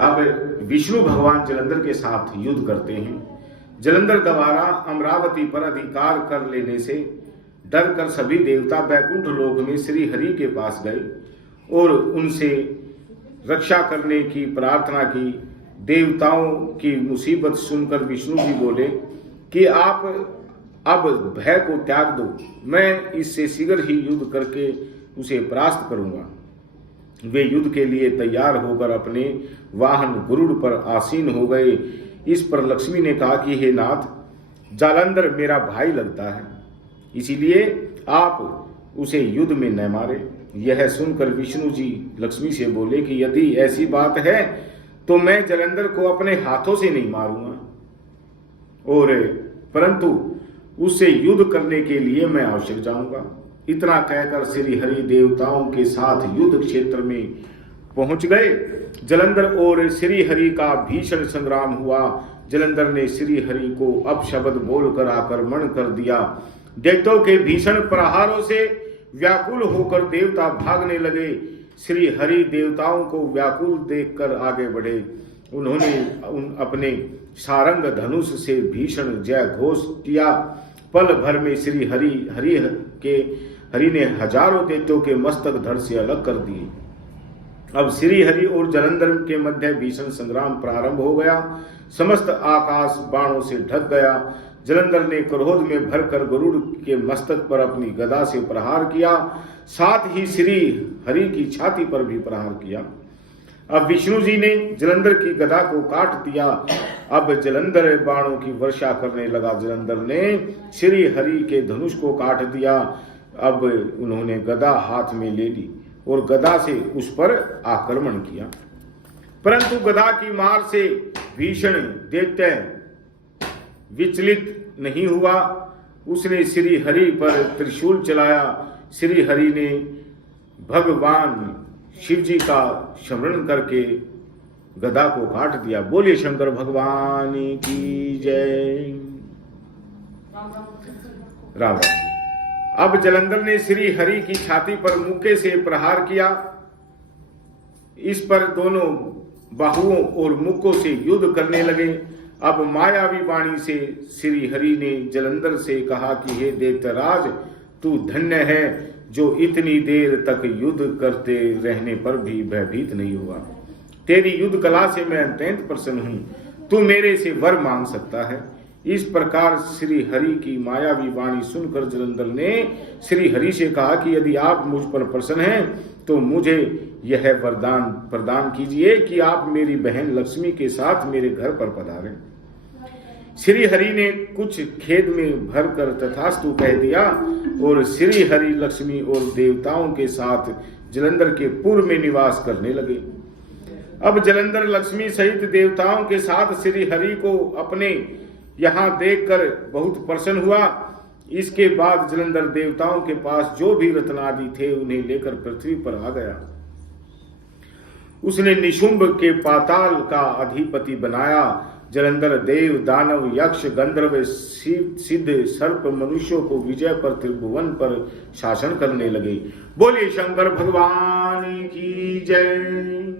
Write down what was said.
अब विष्णु भगवान जलंधर के साथ युद्ध करते हैं। जलंधर द्वारा अमरावती पर अधिकार कर लेने से डर कर सभी देवता बैकुंठ लोक में श्री हरि के पास गए और उनसे रक्षा करने की प्रार्थना की। देवताओं की मुसीबत सुनकर विष्णु जी बोले कि आप अब भय को त्याग दो, मैं इससे शीघ्र ही युद्ध करके उसे परास्त करूंगा। वे युद्ध के लिए तैयार होकर अपने वाहन गरुड़ पर आसीन हो गए। इस पर लक्ष्मी ने कहा कि हे नाथ, जालंधर मेरा भाई लगता है, इसीलिए आप उसे युद्ध में न मारे। यह सुनकर विष्णु जी लक्ष्मी से बोले कि यदि ऐसी बात है तो मैं जलंधर को अपने हाथों से नहीं मारूंगा, और परंतु उससे युद्ध करने के लिए मैं अवश्य जाऊंगा। इतना कहकर श्री हरि देवताओं के साथ युद्ध क्षेत्र में पहुंच गए। जलंधर और श्री हरि का भीषण संग्राम हुआ। जलंधर ने श्री हरि को अपशब्द बोलकर आक्रमण कर दिया। दैत्यों के भीषण प्रहारों से व्याकुल होकर देवता भागने लगे। श्री हरि देवताओं को व्याकुल देखकर आगे बढ़े। उन्होंने अपने सारंग धनुष से भीषण जय घोष किया। पल भर में श्री हरि ने हजारों दैत्यों के मस्तक धड़ से अलग कर दिए। अब श्री हरि और जलंधर के मध्य भीषण संग्राम प्रारंभ हो गया। समस्त आकाश बाणों से ढक गया। जलंधर ने क्रोध में भरकर गरुड़ के मस्तक पर अपनी गदा से प्रहार किया, साथ ही श्री हरि की छाती पर भी प्रहार किया। अब विष्णु जी ने जलंधर की गदा को काट दिया। अब जलंधर बाणों की वर्षा करने लगा। जलंधर ने श्री हरि के धनुष को काट दिया। अब उन्होंने गदा हाथ में ले ली और गदा से उस पर आक्रमण किया, परंतु गदा की मार से भीषण दैत्य विचलित नहीं हुआ। उसने श्री हरि पर त्रिशूल चलाया। श्री हरि ने भगवान शिव जी का स्मरण करके गदा को काट दिया। बोले शंकर भगवान की जय। राम राम। अब जलंधर ने श्री हरि की छाती पर मुक्के से प्रहार किया। इस पर दोनों बाहुओं और मुक्कों से युद्ध करने लगे। अब मायावी वाणी से श्री हरि ने जलंधर से कहा कि हे दैत्यराज, तू धन्य है जो इतनी देर तक युद्ध करते रहने पर भी भयभीत नहीं हुआ। तेरी युद्ध कला से मैं अत्यंत प्रसन्न हूं। तू मेरे से वर मांग सकता है। इस प्रकार श्री हरि की मायावी वाणी सुनकर जलंधर ने श्री हरि से कहा कि यदि आप मुझ पर प्रसन्न हैं तो मुझे यह वरदान प्रदान कीजिए कि आप मेरी बहन लक्ष्मी के साथ मेरे घर पर पधारें। श्री हरि ने कुछ खेद में भरकर तथास्तु कह दिया और श्री हरि लक्ष्मी और देवताओं के साथ जलंधर के पूर्व में निवास करने लगे। अब जलंधर लक्ष्मी सहित देवताओं के साथ श्री हरि को अपने यहाँ देखकर बहुत प्रसन्न हुआ। इसके बाद जलंधर देवताओं के पास जो भी रत्न आदि थे उन्हें लेकर पृथ्वी पर आ गया। उसने निशुंभ के पाताल का अधिपति बनाया। जलंधर देव, दानव, यक्ष, गंधर्व, सिद्ध, सर्प मनुष्यों को विजय पर त्रिभुवन पर शासन करने लगे। बोलिए शंकर भगवान की जय।